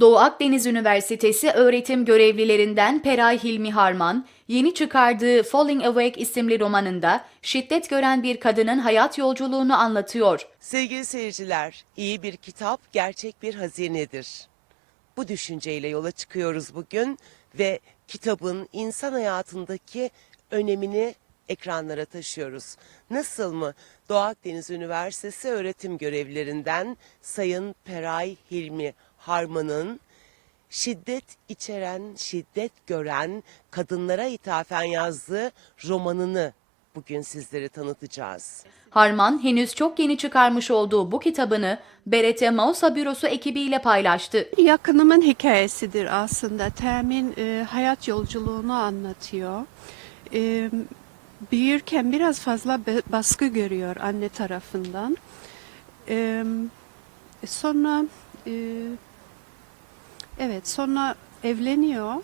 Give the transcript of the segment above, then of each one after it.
Doğu Akdeniz Üniversitesi öğretim görevlilerinden Peray Hilmi Harman, yeni çıkardığı Falling Awake isimli romanında şiddet gören bir kadının hayat yolculuğunu anlatıyor. Sevgili seyirciler, iyi bir kitap gerçek bir hazinedir. Bu düşünceyle yola çıkıyoruz bugün ve kitabın insan hayatındaki önemini ekranlara taşıyoruz. Nasıl mı? Doğu Akdeniz Üniversitesi öğretim görevlilerinden Sayın Peray Hilmi Harman'ın şiddet içeren, şiddet gören kadınlara ithafen yazdığı romanını bugün sizlere tanıtacağız. Harman henüz çok yeni çıkarmış olduğu bu kitabını BRT Mausa Bürosu ekibiyle paylaştı. Yakınımın hikayesidir aslında. Temin e, hayat yolculuğunu anlatıyor. E, büyürken biraz fazla baskı görüyor anne tarafından. E, sonra e, evet sonra evleniyor.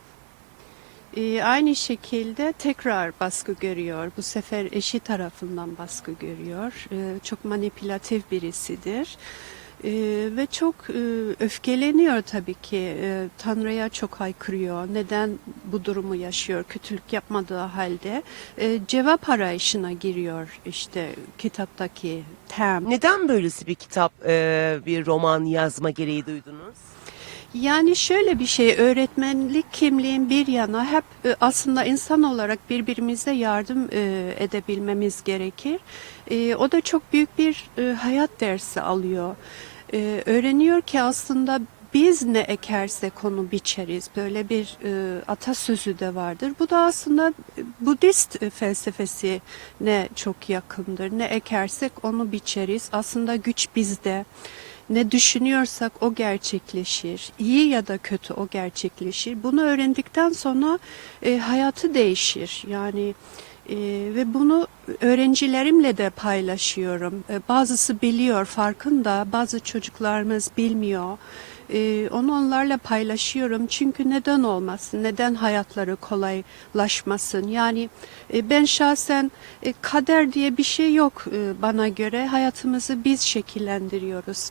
E, aynı şekilde tekrar baskı görüyor. Bu sefer eşi tarafından baskı görüyor. E, çok manipülatif birisidir. E, ve çok e, öfkeleniyor tabii ki. E, Tanrı'ya çok haykırıyor. Neden bu durumu yaşıyor kötülük yapmadığı halde? E, cevap arayışına giriyor işte kitaptaki tem. Neden böylesi bir kitap, e, bir roman yazma gereği duydunuz? Yani şöyle bir şey öğretmenlik kimliğin bir yana hep e, aslında insan olarak birbirimize yardım e, edebilmemiz gerekir. E, O da çok büyük bir hayat dersi alıyor. Öğreniyor ki aslında biz ne ekersek onu biçeriz. Böyle bir e, atasözü de vardır. Bu da aslında Budist felsefesine çok yakındır. Ne ekersek onu biçeriz. Aslında güç bizde. Ne düşünüyorsak o gerçekleşir. İyi ya da kötü o gerçekleşir. Bunu öğrendikten sonra e, hayatı değişir. Yani e, ve bunu öğrencilerimle de paylaşıyorum. E, bazısı biliyor, farkında. Bazı çocuklarımız bilmiyor. E, onu onlarla paylaşıyorum. Çünkü neden olmasın? Neden hayatları kolaylaşmasın? Yani e, ben şahsen e, kader diye bir şey yok e, bana göre. Hayatımızı biz şekillendiriyoruz.